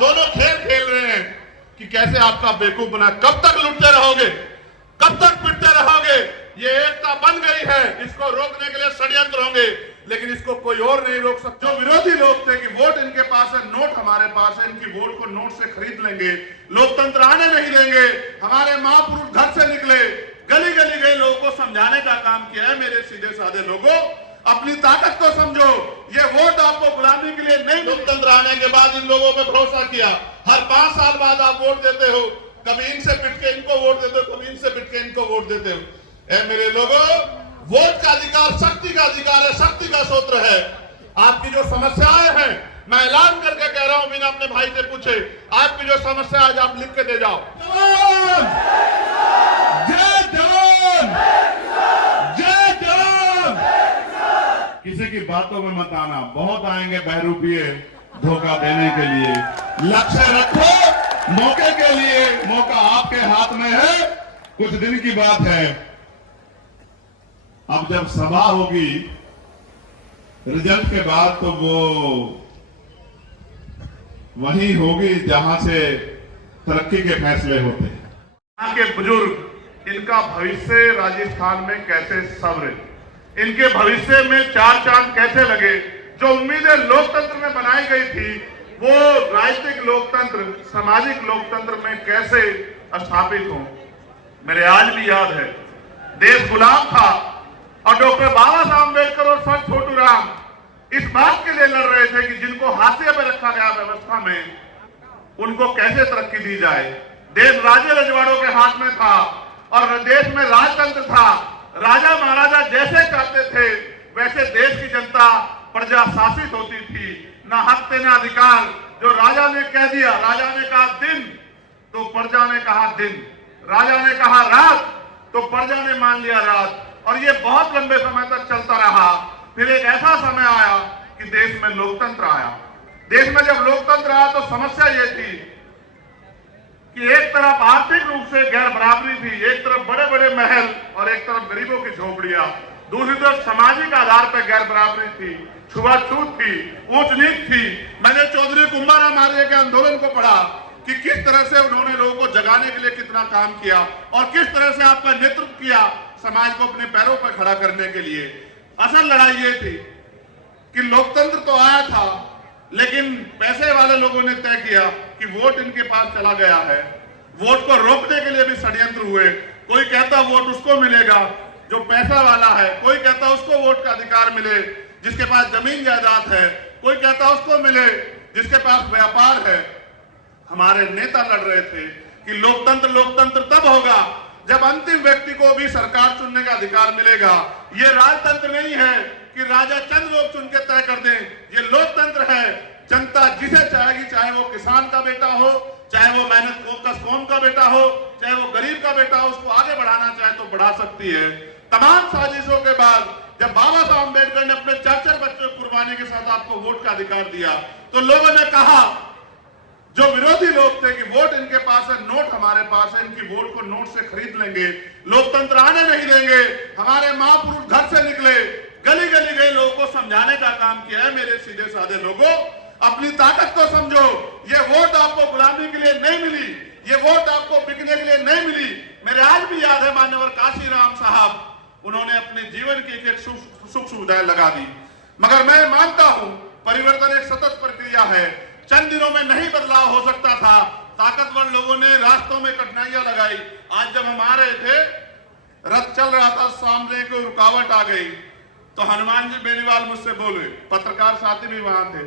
दोनों खेल खेल रहे हैं कि कैसे आपका बेवकूफ बना। कब तक लुटते रहोगे, कब तक पिटते रहोगे? ये एकता बन गई है, इसको रोकने के लिए षड्यंत्र होंगे, लेकिन इसको कोई और नहीं रोक सकता। जो विरोधी लोग थे कि वोट इनके पास है, नोट हमारे पास है, इनकी वोट को नोट से खरीद लेंगे, लोकतंत्र आने नहीं देंगे। हमारे महापुरुष घर से निकले, गली गली गए, लोगों को समझाने का काम किया है। मेरे सीधे साधे लोगों, अपनी ताकत को समझो। ये वोट आपको गुलामी के लिए नहीं। लोकतंत्र आने के बाद इन लोगों पे भरोसा किया, हर 5 साल बाद आप वोट देते हो, कभी इनसे पिट के इनको वोट देते हो, कभी इनसे पिट के इनको वोट देते हो। ऐ मेरे लोगों, वोट का अधिकार शक्ति का अधिकार है, शक्ति का सूत्र है। आपकी जो समस्याएं हैं, मैं ऐलान करके कह रहा हूं, बिना अपने भाई से पूछे, आपकी जो समस्या आज आप लिख के दे जाओ। जय जवान, जय जवान। किसी की बातों में मत आना, बहुत आएंगे बहरूपिये धोखा देने के लिए। लक्ष्य रखो, मौके के लिए, मौका आपके हाथ में है, कुछ दिन की बात है। अब जब सभा होगी रिजल्ट के बाद, तो वो वहीं होगी जहां से तरक्की के फैसले होते हैं। यहाँ के बुजुर्ग, इनका भविष्य राजस्थान में कैसे संवरे, इनके भविष्य में 4 चांद कैसे लगे। जो उम्मीदें लोकतंत्र में बनाई गई थी, वो राजनीतिक लोकतंत्र, सामाजिक लोकतंत्र में कैसे स्थापित हो। मेरे आज भी याद है, देश गुलाम था और डॉक्टर बाबा साहब अम्बेडकर और सर छोटू राम इस बात के लिए लड़ रहे थे कि जिनको हाशिए पर रखा गया व्यवस्था में, उनको कैसे तरक्की दी जाए। देश राजे रजवाड़ों के हाथ में था और देश में राजतंत्र था। राजा महाराजा जैसे चाहते थे वैसे देश की जनता प्रजा शासित होती थी। ना हक ना अधिकार। जो राजा ने कह दिया, राजा ने कहा दिन तो प्रजा ने कहा दिन, राजा ने कहा रात तो प्रजा ने मान लिया रात। और ये बहुत लंबे समय तक चलता रहा। फिर एक ऐसा समय आया कि देश में लोकतंत्र आया। देश में जब लोकतंत्र आया तो समस्या ये थी कि एक तरफ आर्थिक रूप से गैर बराबरी थी, एक तरफ बड़े बड़े महल और एक तरफ गरीबों की झोपड़ियां, दूसरी तरफ सामाजिक आधार पर गैर बराबरी थी, छुआछूत थी, ऊंच नीच थी। मैंने चौधरी कुंभाराम आर्य के आंदोलन को पढ़ा कि किस तरह से उन्होंने लोगों को जगाने के लिए कितना काम किया और किस तरह से आपका नेतृत्व किया समाज को अपने पैरों पर खड़ा करने के लिए। असल लड़ाई ये थी कि लोकतंत्र तो आया था, लेकिन पैसे वाले लोगों ने तय किया कि वोट इनके पास चला गया है। वोट को रोकने के लिए भी षड्यंत्र हुए। कोई कहता वोट उसको मिलेगा जो पैसा वाला है, कोई कहता उसको वोट का अधिकार मिले जिसके पास जमीन जायदाद है, कोई कहता उसको मिले जिसके पास व्यापार है। हमारे नेता लड़ रहे थे कि लोकतंत्र लोकतंत्र तब होगा जब अंतिम व्यक्ति को भी सरकार चुनने का अधिकार मिलेगा। ये राजतंत्र नहीं है कि राजा चंद लोग चुन के तय कर दें। ये लोकतंत्र है, जनता जिसे चाहेगी, चाहे वो किसान का बेटा हो, चाहे वो मेहनत कौम का बेटा हो, चाहे वो गरीब का बेटा हो, उसको आगे बढ़ाना चाहे तो बढ़ा सकती है। तमाम साजिशों के बाद जब बाबा साहब अम्बेडकर ने अपने 4 बच्चों की कुर्बानी के साथ आपको वोट का अधिकार दिया, तो लोगों ने कहा, जो विरोधी लोग थे कि वोट इनके पास है, नोट हमारे पास है, इनकी वोट को नोट से खरीद लेंगे, लोकतंत्र आने नहीं देंगे। हमारे महापुरुष घर से निकले, गली गली गए, लोगों को समझाने का काम किया है। मेरे सीधे साधे लोगों, अपनी ताकत को समझो। ये वोट आपको गुलामी के लिए नहीं मिली, ये वोट आपको बिकने के लिए नहीं मिली। मेरे आज भी याद है मान्यवर काशीराम साहब, उन्होंने अपने जीवन की एक सुख सुविधाएं लगा दी। मगर मैं मानता हूं परिवर्तन एक सतत प्रक्रिया है, चंद दिनों में नहीं बदलाव हो सकता था। ताकतवर लोगों ने रास्तों में कठिनाइयां लगाई। आज जब हम आ रहे थे, रथ चल रहा था, सामने कोई रुकावट आ गई तो हनुमान जी बेनीवाल मुझसे बोले, पत्रकार साथी भी वहां थे,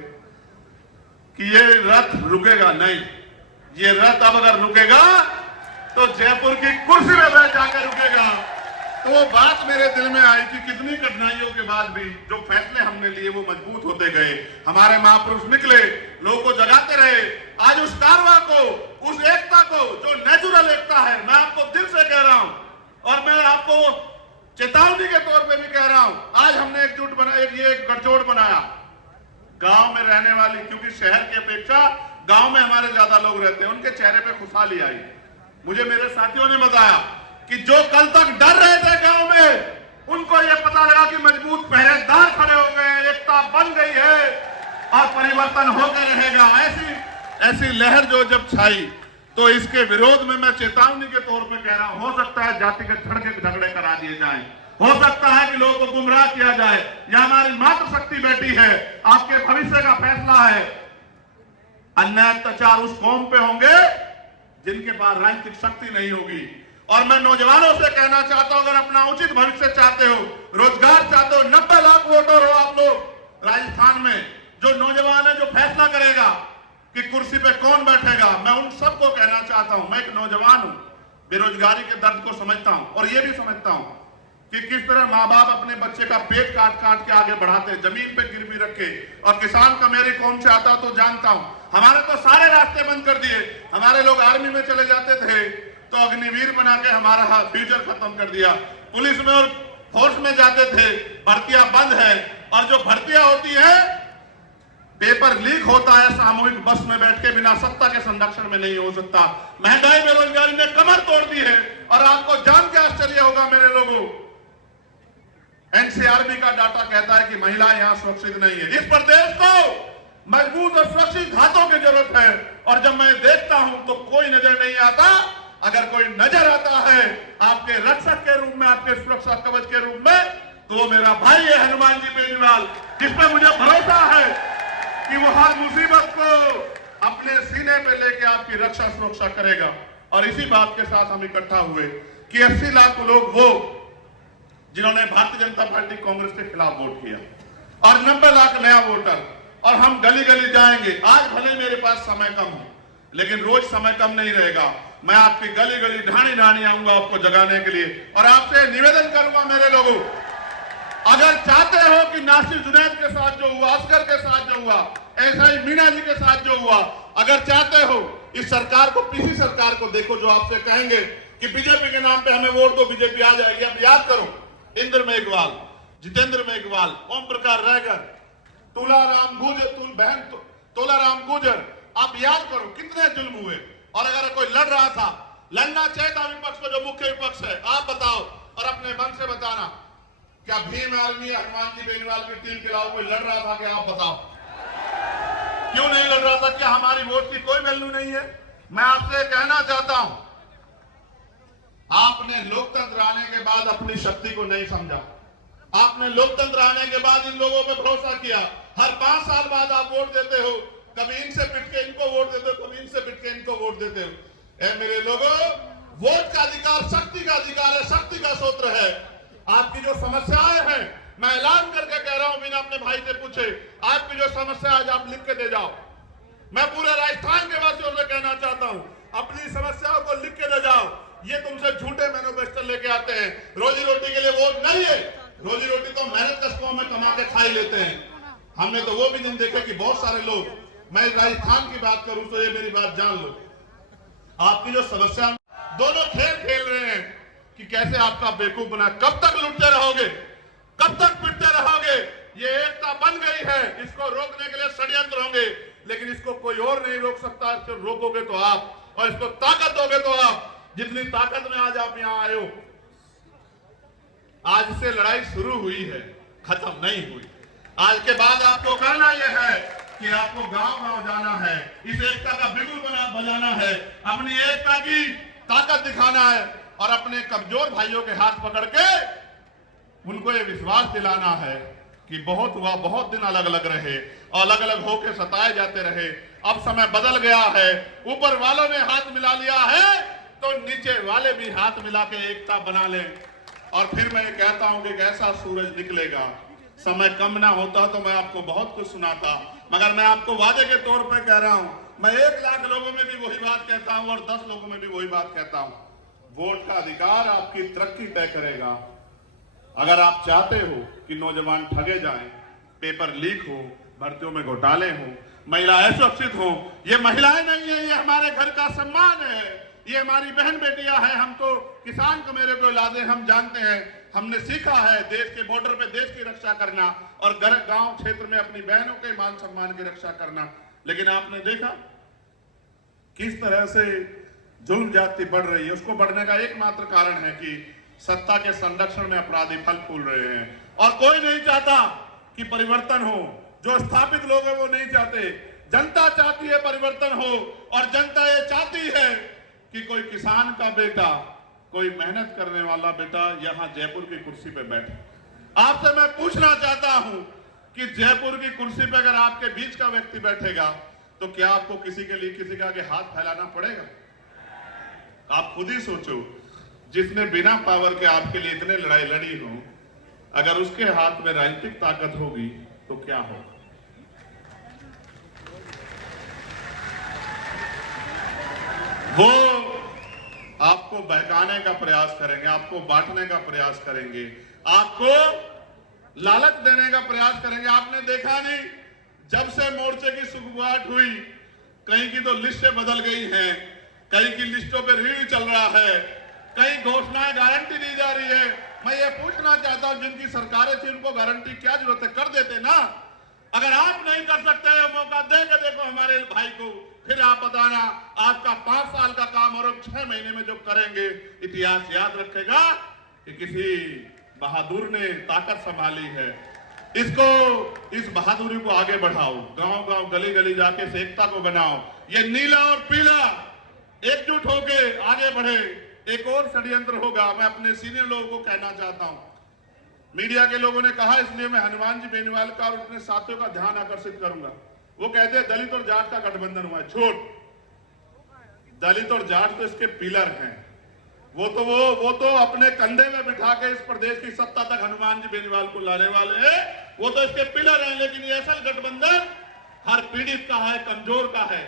कि ये रथ रुकेगा नहीं, ये रथ अब अगर रुकेगा तो जयपुर की कुर्सी में बैठ जाकर रुकेगा। तो वो बात मेरे दिल में आई कि कितनी कठिनाइयों के बाद भी जो फैसले हमने लिए वो मजबूत होते गए। हमारे महापुरुष निकले, लोगों को जगाते रहे। आज उस कारवां को, उस एकता को जो नेचुरल एकता है, मैं आपको दिल से कह रहा हूं और मैं आपको चेतावनी के तौर पे भी कह रहा हूं, आज हमने एकजुट बनाया, ये एक गठजोड़ बनाया। गांव में रहने वाली, क्योंकि शहर की अपेक्षा गांव में हमारे ज्यादा लोग रहते हैं, उनके चेहरे पे खुशहाली आई। मुझे मेरे साथियों ने बताया कि जो कल तक डर रहे थे गांव में, उनको यह पता लगा कि मजबूत पहरेदार खड़े हो गए, एकता बन गई है और परिवर्तन होकर रहेगा। ऐसी लहर जो जब छाई तो इसके विरोध में मैं चेतावनी के तौर पे कह रहा हूं, हो सकता है जातिगत झगड़े करा दिए जाएं, हो सकता है कि लोगों को गुमराह किया जाए। यह हमारी मातृशक्ति बेटी है, आपके भविष्य का फैसला है। अन्याय अत्याचार उस कौम पे होंगे जिनके पास राजनीतिक शक्ति नहीं होगी। और मैं नौजवानों से कहना चाहता हूं, अगर अपना उचित भविष्य चाहते हो, रोजगार चाहते हो, 90 लाख वोटर हो आप लोग राजस्थान में, जो नौजवान है, जो फैसला करेगा कि कुर्सी पे कौन बैठेगा, मैं उन सबको कहना चाहता हूं, मैं एक नौजवान हूं, बेरोजगारी के दर्द को समझता हूं और ये भी समझता हूं कि किस तरह माँ बाप अपने बच्चे का पेट काट काट के आगे बढ़ाते, जमीन पे गिरवी रखे। और किसान का मेरी कौम से आता तो जानता हूं, हमारे तो सारे रास्ते बंद कर दिए। हमारे लोग आर्मी में चले जाते थे तो अग्निवीर बना के हमारा फ्यूचर खत्म कर दिया। पुलिस में और फोर्स में जाते थे, भर्तियां बंद है। और जो भर्तियां होती है, पेपर लीक होता है, सामूहिक बस में बैठ के बिना सत्ता के संरक्षण में नहीं हो सकता। महंगाई बेरोजगारी ने कमर तोड़ दी है। और आपको जान के आश्चर्य होगा मेरे लोगों, एनसीआरबी का डाटा कहता है कि महिलाएं यहां सुरक्षित नहीं है। इस प्रदेश को मजबूत और सुरक्षित घातों की जरूरत है। और जब मैं देखता हूं तो कोई नजर नहीं आता। अगर कोई नजर आता है आपके रक्षक के रूप में, आपके सुरक्षा कवच के रूप में, तो वो मेरा भाई है हनुमान जी बेनीवाल, जिसमें मुझे भरोसा है कि वो हर मुसीबत को अपने सीने पे लेके आपकी रक्षा सुरक्षा करेगा। और इसी बात के साथ हम इकट्ठा हुए कि 80 लाख लोग वो जिन्होंने भारतीय जनता पार्टी कांग्रेस के खिलाफ वोट किया और 90 लाख नया वोटर। और हम गली गली जाएंगे। आज भले मेरे पास समय कम हो, लेकिन रोज समय कम नहीं रहेगा। मैं आपकी गली गली ढाणी ढाणी आऊंगा आपको जगाने के लिए। और आपसे निवेदन करूंगा मेरे लोगों, अगर चाहते हो कि नासिर जुनैद के साथ जो हुआ, असगर के साथ जो हुआ, ऐसा ही मीना जी के साथ जो हुआ, अगर चाहते हो इस सरकार को, किसी सरकार को देखो जो आपसे कहेंगे कि बीजेपी के नाम पे हमें वोट दो, बीजेपी आ जाएगी। आप याद करो, इंद्र मेघवाल, जितेंद्र मेघवाल, ओम प्रकाश रायगर, तुलाराम गुजर, आप याद करो कितने जुल्म हुए। और अगर कोई लड़ रहा था, लड़ना चाहिए था विपक्ष को, जो मुख्य विपक्ष है। आप बताओ और अपने मन से बताना, क्या भीम आर्मी हनुमान जी बेनीवाल की टीम के अलावा कोई लड़ रहा था? क्या आप बताओ, क्यों नहीं लड़ रहा था? क्या हमारी वोट की कोई वैल्यू नहीं है? मैं आपसे कहना चाहता हूं, आपने लोकतंत्र आने के बाद अपनी शक्ति को नहीं समझा। आपने लोकतंत्र आने के बाद इन लोगों पे भरोसा किया। हर 5 साल बाद आप वोट देते हो, कभी इनसे पिट के इनको वोट देते हो, कभी इनसे पिट के इनको वोट देते हो। ए मेरे लोगों, वोट का अधिकार शक्ति का अधिकार है, शक्ति का सूत्र है। आपकी जो समस्याएं हैं, मैं ऐलान करके कह रहा हूं, बिना अपने भाई से पूछे, आपकी जो समस्या आज आप लिख के दे जाओ। मैं पूरे राजस्थान के वासियों से कहना चाहता हूं, अपनी समस्याओं को लिख के दे जाओ। ये तुमसे झूठे मैनिफेस्टो लेके आते हैं, रोजी रोटी के लिए वोट नहीं है। रोजी रोटी तो मेहनत कष्टों में कमा के खा ही लेते हैं। हमने तो वो भी दिन देखे कि बहुत सारे लोग, मैं राजस्थान की बात करूं तो ये मेरी बात जान लो, आपकी जो समस्या, दोनों खेल खेल रहे हैं कि कैसे आपका बेवकूफ बना। कब तक लुटते रहोगे, कब तक पिटते रहोगे? ये एकता बन गई है, इसको रोकने के लिए षड्यंत्र होंगे, लेकिन इसको कोई और नहीं रोक सकता। इसको रोकोगे तो आप, और इसको ताकत दोगे तो आप। जितनी ताकत में आज आप यहां आए हो, आज से लड़ाई शुरू हुई है, खत्म नहीं हुई। आज के बाद आपको करना यह है कि आपको गांव गांव जाना है, इस एकता का बिगुल बजाना है, अपनी एकता की ताकत दिखाना है और अपने कमजोर भाइयों के हाथ पकड़ के उनको ये विश्वास दिलाना है कि बहुत हुआ, बहुत दिन अलग अलग रहे, अलग अलग होकर सताए जाते रहे। अब समय बदल गया है, ऊपर वालों ने हाथ मिला लिया है तो नीचे वाले भी हाथ मिला के एकता बना लें। और फिर मैं कहता हूं कि ऐसा सूरज निकलेगा। समय कम ना होता तो मैं आपको बहुत कुछ सुनाता, मगर मैं आपको वादे के तौर पर कह रहा हूं, मैं 1 लाख लोगों में भी वही बात कहता हूं और 10 लोगों में भी वही बात कहता हूं। वोट का अधिकार आपकी तरक्की तय करेगा। अगर आप चाहते हो कि नौजवान ठगे जाएं, पेपर लीक हो, भर्तियों में घोटाले हो, महिलाएं सुरक्षित हो, ये महिलाएं नहीं है, ये हमारे घर का सम्मान है, ये हमारी बहन बेटियां हैं। हम तो किसान को मेरे को औलादे, हम जानते हैं, हमने सीखा है देश के बॉर्डर पे देश की रक्षा करना और गांव क्षेत्र में अपनी बहनों के मान सम्मान की रक्षा करना। लेकिन आपने देखा किस तरह से जुल्म जाति बढ़ रही है। उसको बढ़ने का एकमात्र कारण है कि सत्ता के संरक्षण में अपराधी फल फूल रहे हैं और कोई नहीं चाहता कि परिवर्तन हो। जो स्थापित लोग हैं वो नहीं चाहते, जनता चाहती है परिवर्तन हो, और जनता ये चाहती है कि कोई किसान का बेटा, कोई मेहनत करने वाला बेटा यहां जयपुर की कुर्सी पे बैठे। आपसे मैं पूछना चाहता हूं कि जयपुर की कुर्सी पे अगर आपके बीच का व्यक्ति बैठेगा तो क्या आपको किसी के लिए किसी के आगे हाथ फैलाना पड़ेगा? आप खुद ही सोचो, जिसने बिना पावर के आपके लिए इतने लड़ाई लड़ी हो, अगर उसके हाथ में राजनीतिक ताकत होगी तो क्या होगा? वो आपको बहकाने का प्रयास करेंगे, आपको बांटने का प्रयास करेंगे, आपको लालच देने का प्रयास करेंगे। आपने देखा नहीं, जब से मोर्चे की शुरुआत हुई, कहीं की तो लिस्टें बदल गई हैं, कहीं की लिस्टों पे रीढ़ चल रहा है, कई घोषणाएं गारंटी दी जा रही है। मैं ये पूछना चाहता हूं, जिनकी सरकारें थी उनको गारंटी क्या जरूरत है? कर देते ना। अगर आप नहीं कर सकते हैं, मौका दे के देखो हमारे भाई को, फिर आप बताना आपका 5 साल का काम और 6 महीने में जो करेंगे, इतिहास याद रखेगा कि किसी बहादुर ने ताकत संभाली है। इसको, इस बहादुरी को आगे बढ़ाओ, गांव गांव गली गली जाके इस एकता को बनाओ। ये नीला और पीला एकजुट होके आगे बढ़े। एक और षड्यंत्र होगा, मैं अपने सीनियर लोगों को कहना चाहता हूं। मीडिया के लोगों ने कहा, इसलिए मैं हनुमान जी बेनीवाल का और अपने साथियों का ध्यान आकर्षित करूंगा। वो कहते हैं दलित और जाट का गठबंधन हुआ है। छोट, दलित और जाट तो इसके पिलर हैं। वो तो अपने कंधे में बिठा के इस प्रदेश की सत्ता तक हनुमान जी बेनीवाल को लाने वाले हैं। वो तो इसके पिलर हैं, लेकिन ये असल गठबंधन हर पीड़ित का है, कमजोर का है।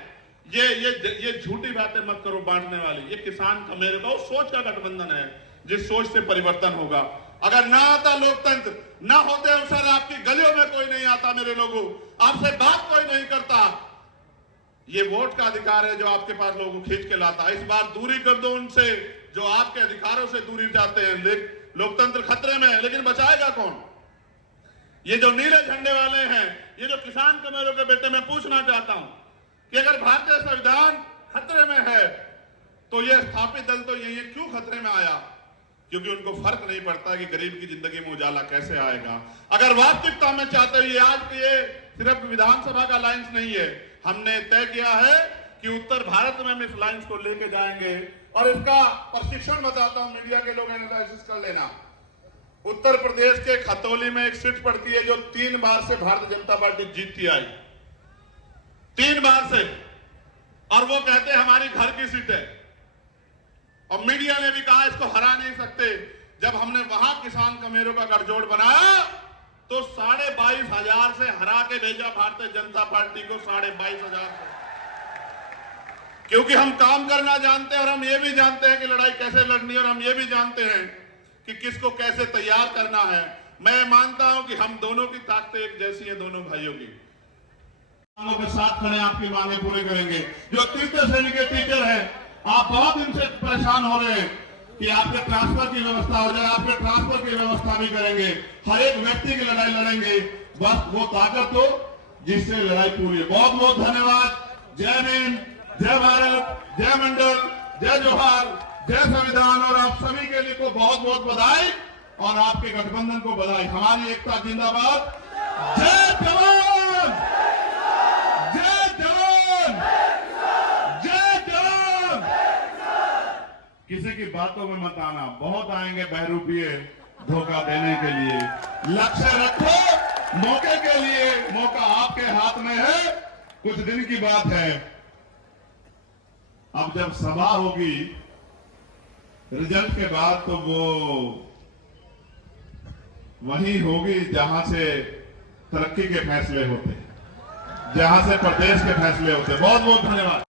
ये झूठी बातें मत करो बांटने वाली। ये किसान का, मेरे को सोच का गठबंधन है, जिस सोच से परिवर्तन होगा। अगर ना आता लोकतंत्र, ना होते अवसर, आपकी गलियों में कोई नहीं आता मेरे लोगों, आपसे बात कोई नहीं करता। ये वोट का अधिकार है जो आपके पास लोगों को खींच के लाता है। इस बार दूरी कर दो उनसे जो आपके अधिकारों से दूरी जाते हैं। लोकतंत्र खतरे में है, लेकिन बचाएगा कौन? ये जो नीले झंडे वाले हैं, ये जो किसान कमेरों के बेटे, मैं पूछना चाहता हूं कि अगर भारतीय संविधान खतरे में है तो ये स्थापित दल तो ये क्यों खतरे में आया? क्योंकि उनको फर्क नहीं पड़ता कि गरीब की जिंदगी में उजाला कैसे आएगा। अगर वास्तविकता में चाहते हो, ये आज ये सिर्फ विधानसभा का लाइंस नहीं है, हमने तय किया है कि उत्तर भारत में हम इस लाइंस को लेके जाएंगे। और इसका प्रशिक्षण बताता हूं, मीडिया के लोग एनालिसिस कर लेना। उत्तर प्रदेश के खतौली में एक सीट पड़ती है जो 3 बार से भारतीय जनता पार्टी जीतती आई, 3 बार से, और वो कहते हैं हमारी घर की सीट है। और मीडिया ने भी कहा इसको हरा नहीं सकते। जब हमने वहां किसान कमेरों का गठजोड़ बनाया तो 22,500 से हरा के भेजा भारतीय जनता पार्टी को, 22,500 से। क्योंकि हम काम करना जानते हैं और हम ये भी जानते हैं कि लड़ाई कैसे लड़नी है, और हम ये भी जानते हैं कि किसको कैसे तैयार करना है। मैं मानता हूं कि हम दोनों की ताकतें एक जैसी है, दोनों भाइयों की। के साथ खड़े आपकी मांगे पूरे करेंगे। जो तृतीय श्रेणी के टीचर है, आप बहुत दिन से परेशान हो रहे हैं कि आपके ट्रांसफर की व्यवस्था हो जाए, आपके ट्रांसफर की व्यवस्था भी करेंगे। हर एक व्यक्ति की लड़ाई लड़ेंगे, बस वो ताकत हो जिससे लड़ाई पूरी है। बहुत बहुत धन्यवाद। जय हिंद, जय भारत, जय मंडल, जय जोहार, जय संविधान। और आप सभी के लिए को बहुत बहुत बधाई और आपके गठबंधन को बधाई। हमारी एकता जिंदाबाद। जय जवान, जय जवान, जय जवान। किसी की बातों में मत आना, बहुत आएंगे बहरूपिये धोखा देने के लिए। लक्ष्य रखो, मौके के लिए, मौका आपके हाथ में है, कुछ दिन की बात है। अब जब सभा होगी रिजल्ट के बाद, तो वो वही होगी जहां से तरक्की के फैसले होते, जहां से प्रदेश के फैसले होते। बहुत बहुत धन्यवाद।